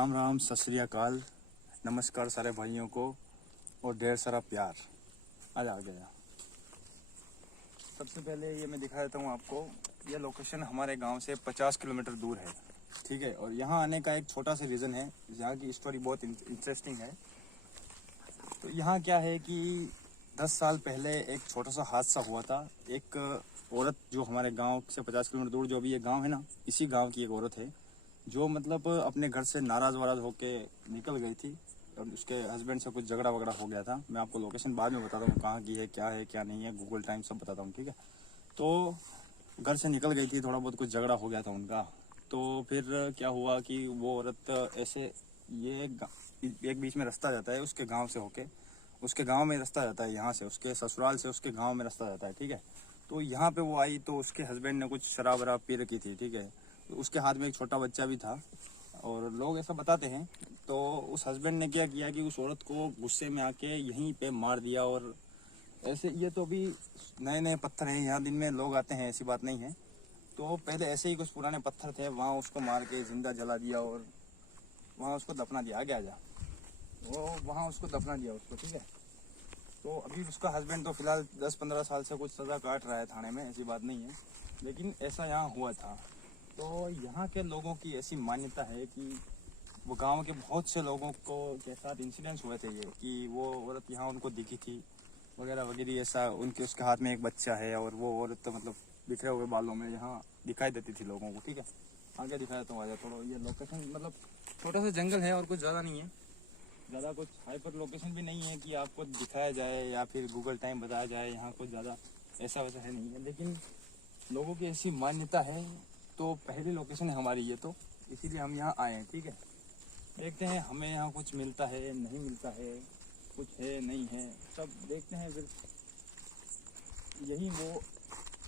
राम राम, सत श्री अकाल, नमस्कार सारे भाइयों को और ढेर सारा प्यार। आज आ गया। सबसे पहले ये मैं दिखा देता हूँ आपको। ये लोकेशन हमारे गांव से 50 किलोमीटर दूर है, ठीक है। और यहाँ आने का एक छोटा सा रीज़न है। यहाँ की स्टोरी बहुत इंटरेस्टिंग है। तो यहाँ क्या है कि 10 साल पहले एक छोटा सा हादसा हुआ था। एक औरत जो हमारे गांव से 50 किलोमीटर दूर, जो अभी ये गांव है ना, इसी गांव की एक औरत है जो मतलब अपने घर से नाराज़ वाराज होके निकल गई थी और उसके हस्बैंड से कुछ झगड़ा वगड़ा हो गया था। मैं आपको लोकेशन बाद में बताता हूँ कहाँ की है क्या नहीं है, गूगल टाइम सब बताता हूँ, ठीक है। तो घर से निकल गई थी, थोड़ा बहुत कुछ झगड़ा हो गया था उनका। तो फिर क्या हुआ कि वो औरत ऐसे, ये एक बीच में रास्ता जाता है उसके गाँव से होके, उसके गाँव में रास्ता जाता है, यहाँ से उसके ससुराल से उसके गाँव में रास्ता जाता है, ठीक है। तो यहाँ पे वो आई तो उसके हस्बैंड ने कुछ शराब वराब पी रखी थी, ठीक है। उसके हाथ में एक छोटा बच्चा भी था और लोग ऐसा बताते हैं। तो उस हस्बैंड ने क्या किया कि उस औरत को गुस्से में आके यहीं पे मार दिया। और ऐसे, ये तो अभी नए नए पत्थर हैं, यहाँ दिन में लोग आते हैं, ऐसी बात नहीं है। तो पहले ऐसे ही कुछ पुराने पत्थर थे, वहाँ उसको मार के जिंदा जला दिया और वहाँ उसको दफना दिया। आगे आ जा, वो वहाँ उसको दफना दिया उसको, ठीक है। तो अभी उसका हस्बैंड तो फिलहाल 10-15 साल से कुछ सज़ा काट रहा है थाने में, ऐसी बात नहीं है, लेकिन ऐसा यहाँ हुआ था। तो यहाँ के लोगों की ऐसी मान्यता है कि वो गांव के बहुत से लोगों को के साथ इंसिडेंट्स हुए थे ये, कि वो औरत यहाँ उनको दिखी थी वगैरह वगैरह, ऐसा। उसके हाथ में एक बच्चा है और वो औरत तो मतलब बिखरे हुए बालों में यहाँ दिखाई देती थी लोगों को, ठीक है। आगे दिखाया तो आजा थोड़ा। ये लोकेशन मतलब छोटा सा जंगल है और कुछ ज़्यादा नहीं है, ज़्यादा कुछ हाइपर लोकेशन भी नहीं है कि आपको दिखाया जाए या फिर गूगल टाइम बताया जाए। यहाँ कुछ ज़्यादा ऐसा वैसा है नहीं है, लेकिन लोगों की ऐसी मान्यता है। तो पहली लोकेशन है हमारी ये, तो इसीलिए हम यहाँ आए हैं, ठीक है। देखते हैं हमें यहाँ कुछ मिलता है नहीं मिलता है, कुछ है नहीं है, सब देखते हैं। फिर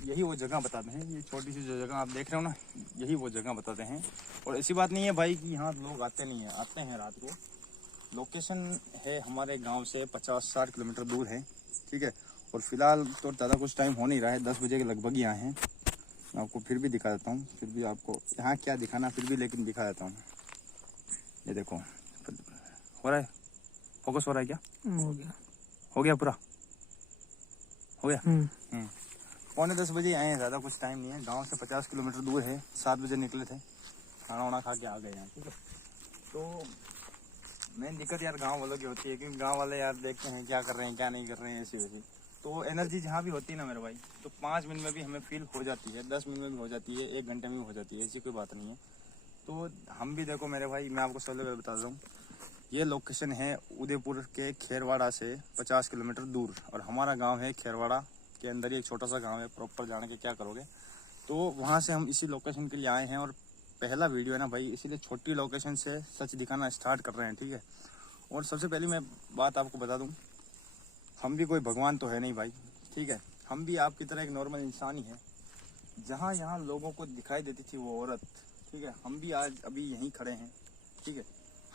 यही वो जगह बताते हैं। ये छोटी सी जो जगह आप देख रहे हो ना, यही वो जगह बताते हैं। और ऐसी बात नहीं है भाई कि यहाँ लोग आते नहीं है, आते हैं रात को। लोकेशन है हमारे गांव से 50-60 किलोमीटर दूर है, ठीक है। और फिलहाल तो ज़्यादा कुछ टाइम हो नहीं रहा है, 10 बजे के लगभग ही आए हैं। मैं आपको फिर भी दिखा देता हूँ, फिर भी आपको यहाँ क्या दिखाना, फिर भी लेकिन दिखा देता हूँ। ये देखो, हो रहा है, फोकस हो रहा है क्या? हो गया पूरा हो गया। 9:45 बजे आए हैं, ज़्यादा कुछ टाइम नहीं है। गांव से 50 किलोमीटर दूर है, 7 बजे निकले थे, खाना वाना खा के आ गए यहाँ, ठीक है। तो मेन दिक्कत यार गांव वालों की होती है, क्योंकि गांव वाले यार देखते हैं क्या कर रहे हैं क्या नहीं कर रहे हैं, ऐसी वैसी। तो एनर्जी जहाँ भी होती है ना मेरे भाई, तो 5 मिनट में भी हमें फील हो जाती है, 10 मिनट में भी हो जाती है, 1 घंटे में भी हो जाती है, ऐसी कोई बात नहीं है। तो हम भी देखो मेरे भाई, मैं आपको सबसे पहले बता दूँ, ये लोकेशन है उदयपुर के खेरवाड़ा से 50 किलोमीटर दूर, और हमारा गाँव है खेरवाड़ा के अंदर ही एक छोटा सा गाँव है। प्रॉपर जाने के क्या करोगे। तो वहाँ से हम इसी लोकेशन के लिए आए हैं, और पहला वीडियो है ना भाई, इसीलिए छोटी लोकेशन से सच दिखाना स्टार्ट कर रहे हैं, ठीक है। और सबसे पहले मैं बात आपको बता दूं, हम भी कोई भगवान तो है नहीं भाई, ठीक है। हम भी आपकी तरह एक नॉर्मल इंसान ही है। जहाँ यहाँ लोगों को दिखाई देती थी वो औरत, ठीक है, हम भी आज अभी यहीं खड़े हैं, ठीक है।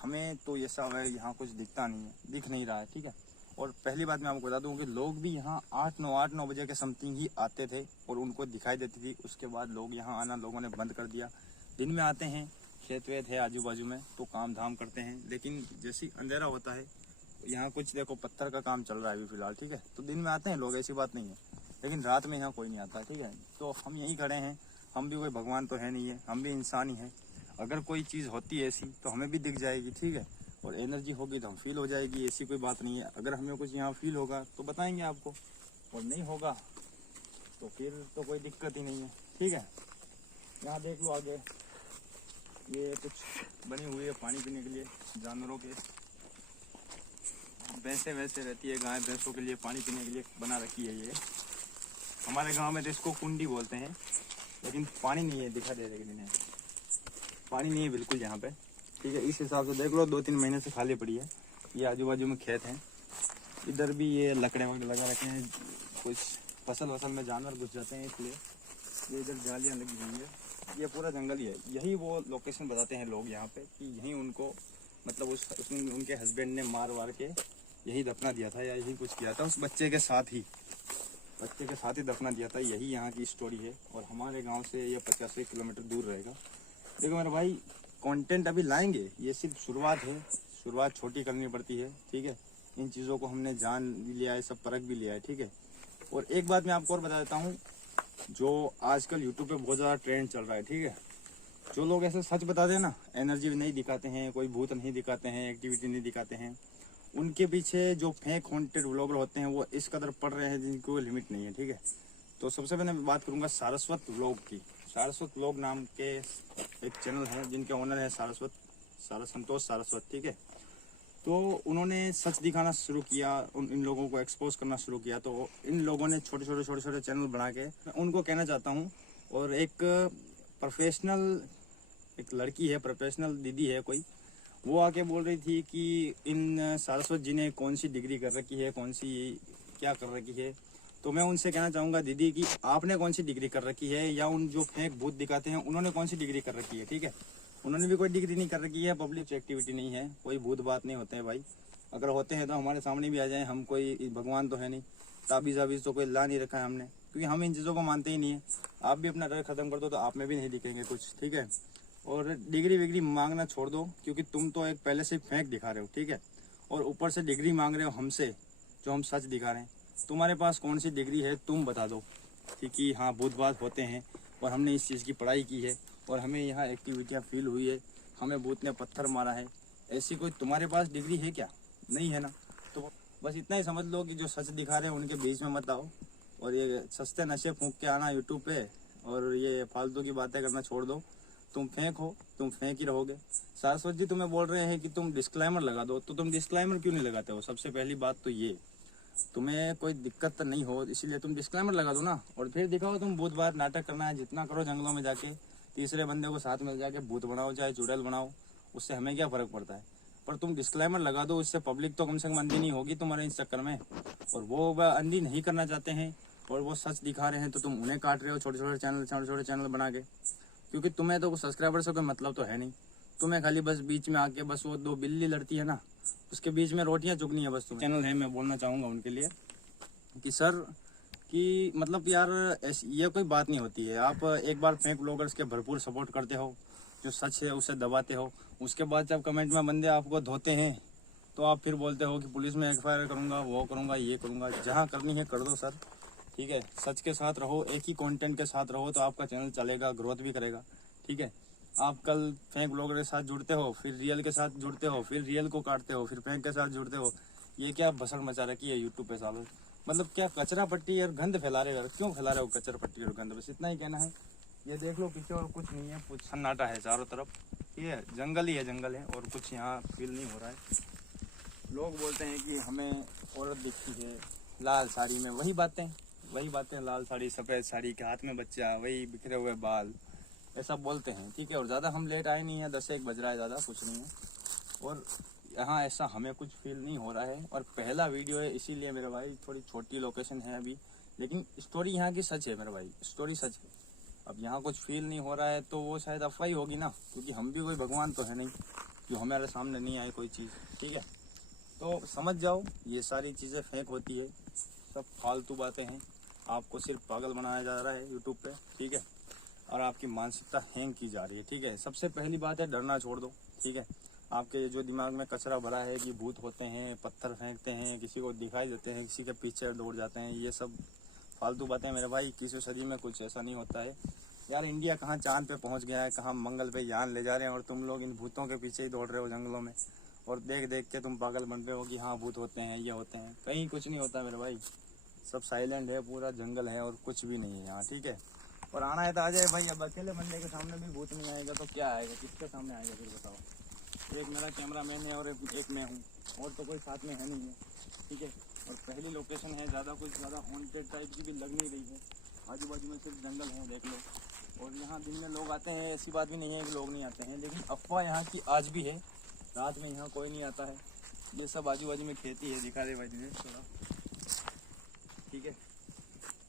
हमें तो ऐसा है यहाँ कुछ दिखता नहीं है, दिख नहीं रहा है, ठीक है। और पहली बात मैं आपको बता दूं कि लोग भी यहाँ 8-9 बजे के समथिंग ही आते थे और उनको दिखाई देती थी। उसके बाद लोग यहाँ आना लोगों ने बंद कर दिया। दिन में आते हैं, खेत वेत है आजू बाजू में, तो काम धाम करते हैं, लेकिन जैसे ही अंधेरा होता है, यहाँ कुछ देखो पत्थर का काम चल रहा है अभी फिलहाल, ठीक है। तो दिन में आते हैं लोग, ऐसी बात नहीं है, लेकिन रात में यहाँ कोई नहीं आता, ठीक है। तो हम यहीं खड़े हैं, हम भी कोई भगवान तो है नहीं है, हम भी इंसान ही हैं। अगर कोई चीज़ होती है ऐसी तो हमें भी दिख जाएगी, ठीक है। और एनर्जी होगी तो हम फील हो जाएगी, ऐसी कोई बात नहीं है। अगर हमें कुछ यहाँ फील होगा तो बताएंगे आपको, और नहीं होगा तो फिर तो कोई दिक्कत ही नहीं है, ठीक है। यहाँ देख लो आगे, ये कुछ बनी हुई है पानी पीने के लिए जानवरों के, भैंसे वैसे रहती है, गाय भैंसों के लिए पानी पीने के लिए बना रखी है ये। हमारे गांव में तो इसको कुंडी बोलते हैं, लेकिन पानी नहीं है, दिखा दे रहे हैं, पानी नहीं है बिल्कुल यहाँ पे, ठीक है। इस हिसाब से देख लो 2-3 महीने से खाली पड़ी है। ये आजू बाजू में खेत हैं, इधर भी ये लकड़े वकड़े लगा रखे हैं, कुछ फसल वसल में जानवर घुस जाते हैं, इसलिए ये इधर जालियाँ लगी हुई है। ये पूरा जंगल ही है। यही वो लोकेशन बताते हैं लोग यहाँ पे कि यहीं उनको मतलब उनके हस्बैंड ने मार वार के यही दफना दिया था, या यही कुछ किया था उस बच्चे के साथ ही दफना दिया था। यही यहाँ की स्टोरी है, और हमारे गांव से ये 85 किलोमीटर दूर रहेगा। देखो मेरे भाई, कंटेंट अभी लाएंगे, ये सिर्फ शुरुआत है, शुरुआत छोटी करनी पड़ती है, ठीक है। इन चीज़ों को हमने जान भी लिया है, सब परख भी लिया है, ठीक है। और एक बात मैं आपको और बता देता हूँ, जो आजकल यूट्यूब पे बहुत ज़्यादा ट्रेंड चल रहा है, ठीक है। जो लोग ऐसे सच बताते हैं ना, एनर्जी नहीं दिखाते हैं, कोई भूत नहीं दिखाते हैं, एक्टिविटी नहीं दिखाते हैं, उनके पीछे जो फेक कंटेंट व्लॉगर होते हैं वो इस कदर पड़ रहे हैं जिनकी कोई लिमिट नहीं है, ठीक है। तो सबसे पहले मैं बात करूंगा सारस्वत व्लॉग की। सारस्वत व्लॉग नाम के एक चैनल है जिनके ओनर है संतोष सारस्वत, ठीक है। तो उन्होंने सच दिखाना शुरू किया, इन लोगों को एक्सपोज करना शुरू किया। तो इन लोगों ने छोटे छोटे चैनल बना के, मैं उनको कहना चाहता हूँ। और एक प्रोफेशनल एक लड़की है, प्रोफेशनल दीदी है कोई, वो आके बोल रही थी कि इन सारस्वत जी ने कौन सी डिग्री कर रखी है, कौन सी क्या कर रखी है। तो मैं उनसे कहना चाहूँगा दीदी कि आपने कौन सी डिग्री कर रखी है, या उन जो फेक भूत दिखाते हैं उन्होंने कौन सी डिग्री कर रखी है, ठीक है। उन्होंने भी कोई डिग्री नहीं कर रखी है, पब्लिक एक्टिविटी नहीं है, कोई भूत बात नहीं होते हैं भाई। अगर होते हैं तो हमारे सामने भी आ जाएं, हम कोई भगवान तो है नहीं, ताबीज़ तो कोई ला नहीं रखा है हमने, क्योंकि हम इन चीज़ों को मानते ही नहीं है। आप भी अपना डर खत्म कर दो तो आप में भी नहीं दिखेंगे कुछ, ठीक है। और डिग्री विग्री मांगना छोड़ दो, क्योंकि तुम तो एक पहले से फेंक दिखा रहे हो, ठीक है। और ऊपर से डिग्री मांग रहे हो हमसे, जो हम सच दिखा रहे हैं। तुम्हारे पास कौन सी डिग्री है तुम बता दो, ठीक है। हाँ, भूत बात होते हैं और हमने इस चीज़ की पढ़ाई की है और हमें यहाँ एक्टिविटियाँ फील हुई है, हमें भूत ने पत्थर मारा है, ऐसी कोई तुम्हारे पास डिग्री है क्या? नहीं है ना। तो बस इतना ही समझ लो कि जो सच दिखा रहे हैं उनके बीच में मत आओ, और ये सस्ते नशे फूंक के आना यूट्यूब पे और ये फालतू की बातें करना छोड़ दो। तुम फेंक हो, तुम फेंक ही रहोगे। सारस्वत जी तुम्हें बोल रहे हैं कि तुम डिस्क्लेमर लगा दो, तो तुम डिस्क्लेमर क्यों नहीं लगाते हो? सबसे पहली बात तो ये, तुम्हें कोई दिक्कत नहीं हो इसीलिए तुम डिस्क्लेमर लगा दो ना, और फिर दिखाओ तुम भूत बात नाटक करना है जितना करो, जंगलों में जाके तीसरे बंदे को साथ में जाके भूत बनाओ चाहे चुड़ैल बनाओ, उससे हमें क्या फ़र्क पड़ता है। पर तुम डिस्क्लेमर लगा दो, इससे पब्लिक तो कम से कम अंधी नहीं होगी तुम्हारे इस चक्कर में। और वो अंधी नहीं करना चाहते हैं और वो सच दिखा रहे हैं, तो तुम उन्हें काट रहे हो छोटे छोटे चैनल बना के, क्योंकि तुम्हें तो सब्सक्राइबर से कोई मतलब तो है नहीं। तुम्हें खाली बस बीच में आके बस वो दो बिल्ली लड़ती है ना, उसके बीच में रोटियां चुगनी है बस। तुम्हें चैनल है, मैं बोलना चाहूँगा उनके लिए कि सर कि मतलब यार ये कोई बात नहीं होती है। आप एक बार फेक ब्लॉगर्स के भरपूर सपोर्ट करते हो, जो सच है उसे दबाते हो, उसके बाद जब कमेंट में बंदे आपको धोते हैं तो आप फिर बोलते हो कि पुलिस में FIR करूँगा, वो करूँगा, ये करूँगा। जहाँ करनी है कर दो सर, ठीक है। सच के साथ रहो, एक ही कंटेंट के साथ रहो तो आपका चैनल चलेगा, ग्रोथ भी करेगा, ठीक है। आप कल फेक ब्लॉगर के साथ जुड़ते हो, फिर रियल के साथ जुड़ते हो, फिर रियल को काटते हो, फिर फेक के साथ जुड़ते हो। ये क्या भसड़ मचा रखी है यूट्यूब पे सालों। मतलब क्या कचरा पट्टी और गंद फैला रहे हो? क्यों फैला रहे हो कचरा पट्टी और गंद? बस इतना ही कहना है। ये देख लो पीछे, और कुछ नहीं है, कुछ सन्नाटा है चारों तरफ, ये जंगल ही है, जंगल है, और कुछ यहाँ फील नहीं हो रहा है। लोग बोलते हैं कि हमें औरत दिखती है लाल साड़ी में, वही बातें, लाल साड़ी, सफ़ेद साड़ी, के हाथ में बच्चा, वही बिखरे हुए बाल, ऐसा बोलते हैं, ठीक है। और ज़्यादा हम लेट आए नहीं है, 10-1 बज रहा है, ज़्यादा कुछ नहीं है। और यहाँ ऐसा हमें कुछ फील नहीं हो रहा है, और पहला वीडियो है इसीलिए मेरे भाई, थोड़ी छोटी लोकेशन है अभी, लेकिन स्टोरी यहाँ की सच है मेरे भाई, स्टोरी सच है। अब यहाँ कुछ फील नहीं हो रहा है तो वो शायद अफवाह ही होगी ना, क्योंकि हम भी कोई भगवान तो है नहीं जो हमारे सामने नहीं आए कोई चीज़, ठीक है। तो समझ जाओ ये सारी चीज़ें फेक होती है, सब फालतू बातें हैं। आपको सिर्फ पागल बनाया जा रहा है यूट्यूब पे, ठीक है, और आपकी मानसिकता हैंग की जा रही है, ठीक है। सबसे पहली बात है डरना छोड़ दो, ठीक है। आपके जो दिमाग में कचरा भरा है कि भूत होते हैं, पत्थर फेंकते हैं, किसी को दिखाई देते हैं, किसी के पीछे दौड़ जाते हैं, ये सब फालतू बातें मेरे भाई। 21वीं सदी में कुछ ऐसा नहीं होता है यार। इंडिया कहाँ चांद पे पहुँच गया है, कहाँ मंगल पे यान ले जा रहे हैं, और तुम लोग इन भूतों के पीछे ही दौड़ रहे हो जंगलों में, और देख देख के तुम पागल बन रहे हो कि हाँ भूत होते हैं, ये होते हैं। कहीं कुछ नहीं होता मेरे भाई, सब साइलेंट है, पूरा जंगल है और कुछ भी नहीं है यहाँ, ठीक है। और आना है तो आ जाए भाई। अब अकेले बंदे के सामने भी भूत नहीं आएगा तो क्या आएगा, किसके सामने आएगा फिर बताओ। एक मेरा कैमरामैन है और एक मैं हूँ, और तो कोई साथ में है नहीं है, ठीक है। और पहली लोकेशन है, ज़्यादा हॉन्टेड टाइप की भी लग नहीं रही है, आजू बाजू में सिर्फ जंगल है, देख लो। और यहाँ दिन में लोग आते हैं, ऐसी बात भी नहीं है कि लोग नहीं आते हैं, लेकिन अफवाह यहाँ की आज भी है, रात में यहाँ कोई नहीं आता है। ये सब आजू बाजू में खेती है, दिखा दे भाई तुझे थोड़ा, ठीक है।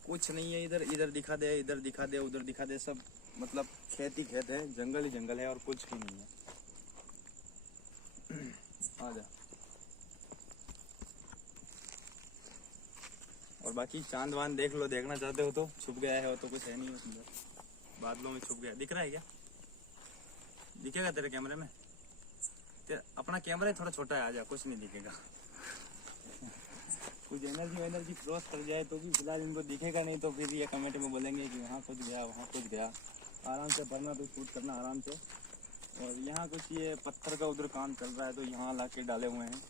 कुछ नहीं है इधर, इधर दिखा दे, इधर दिखा दे, उधर दिखा दे, सब मतलब खेती खेत है, जंगल ही जंगल है और कुछ भी नहीं है। आ जा। और बाकी चांद वांद देख लो, देखना चाहते हो तो। छुप गया है और तो कुछ है नहीं उसमें, बादलों में छुप गया, दिख रहा है क्या? दिखेगा तेरे कैमरे में? अपना कैमरा ही थोड़ा छोटा है, आजा, कुछ नहीं दिखेगा। कुछ एनर्जी क्रॉस कर जाए तो भी फिलहाल इनको दिखेगा नहीं, तो फिर ये कमेंट में बोलेंगे कि वहाँ कुछ गया, वहाँ कुछ गया। आराम से भरना तो शूट करना आराम से। और यहाँ कुछ ये पत्थर का उधर काम चल रहा है, तो यहाँ ला के डाले हुए हैं।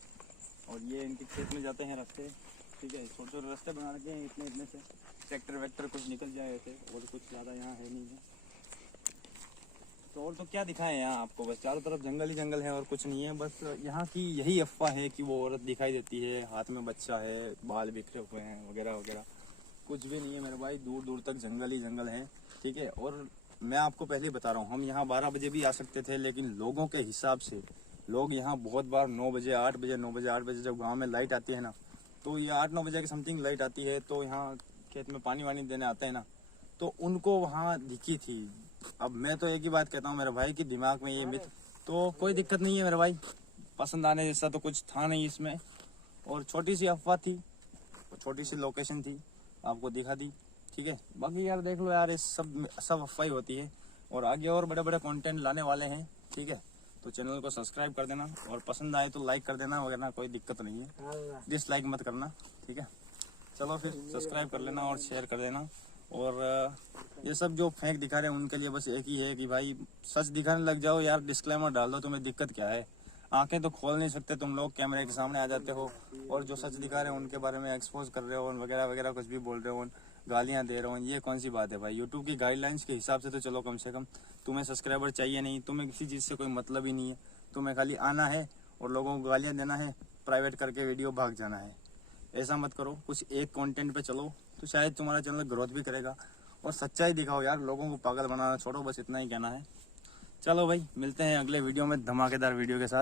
और ये इनके खेत में जाते हैं रास्ते, ठीक है, छोटे छोटे रास्ते बना रखे हैं इतने से, ट्रैक्टर वैक्टर कुछ निकल जाए ऐसे। और कुछ ज़्यादा यहाँ है नहीं है, तो और तो क्या दिखाएं यहाँ आपको, बस चारों तरफ जंगल ही जंगल है और कुछ नहीं है। बस यहाँ की यही अफवाह है कि वो औरत दिखाई देती है, हाथ में बच्चा है, बाल बिखरे हुए हैं वगैरह वगैरह। कुछ भी नहीं है मेरे भाई, दूर दूर तक जंगल ही जंगल है, ठीक है। और मैं आपको पहले ही बता रहा हूँ, हम यहाँ 12 बजे भी आ सकते थे, लेकिन लोगों के हिसाब से लोग यहाँ बहुत बार 9 बजे 8 बजे 9 बजे 8 बजे जब गाँव में लाइट आती है ना, तो ये 8-9 बजे के समथिंग लाइट आती है, तो यहाँ खेत में पानी वानी देने आते हैं ना, तो उनको वहाँ दिखी थी। अब मैं तो एक ही बात कहता हूँ मेरे भाई कि दिमाग में ये मिथ, तो कोई दिक्कत नहीं है मेरे भाई, पसंद आने जैसा तो कुछ था नहीं इसमें। और छोटी सी अफवाह थी, छोटी सी लोकेशन थी, आपको दिखा दी, ठीक है। बाकी यार देख लो यार, इस सब अफवाही होती है। और आगे और बड़े बड़े कंटेंट लाने वाले हैं, ठीक है। तो चैनल को सब्सक्राइब कर देना, और पसंद आए तो लाइक कर देना वगैरह, कोई दिक्कत नहीं है, डिसलाइक मत करना, ठीक है। चलो फिर सब्सक्राइब कर लेना और शेयर कर देना। और ये सब जो फेक दिखा रहे हैं उनके लिए बस एक ही है कि भाई सच दिखाने लग जाओ यार, डिस्क्लेमर डाल दो, तुम्हें दिक्कत क्या है। आंखें तो खोल नहीं सकते तुम लोग, कैमरे के सामने आ जाते हो, और जो सच दिखा रहे हैं उनके बारे में एक्सपोज कर रहे हो वगैरह वगैरह, कुछ भी बोल रहे हो, गालियां दे रहे हो, ये कौन सी बात है भाई। यूट्यूब की गाइडलाइंस के हिसाब से तो चलो, कम से कम तुम्हें सब्सक्राइबर चाहिए नहीं, तुम्हें किसी चीज़ से कोई मतलब ही नहीं है, तुम्हें खाली आना है और लोगों को गालियाँ देना है, प्राइवेट करके वीडियो भाग जाना है। ऐसा मत करो, कुछ एक कंटेंट पे चलो, तो शायद तुम्हारा चैनल ग्रोथ भी करेगा। और सच्चाई दिखाओ यार, लोगों को पागल बनाना छोड़ो, बस इतना ही कहना है। चलो भाई, मिलते हैं अगले वीडियो में धमाकेदार वीडियो के साथ।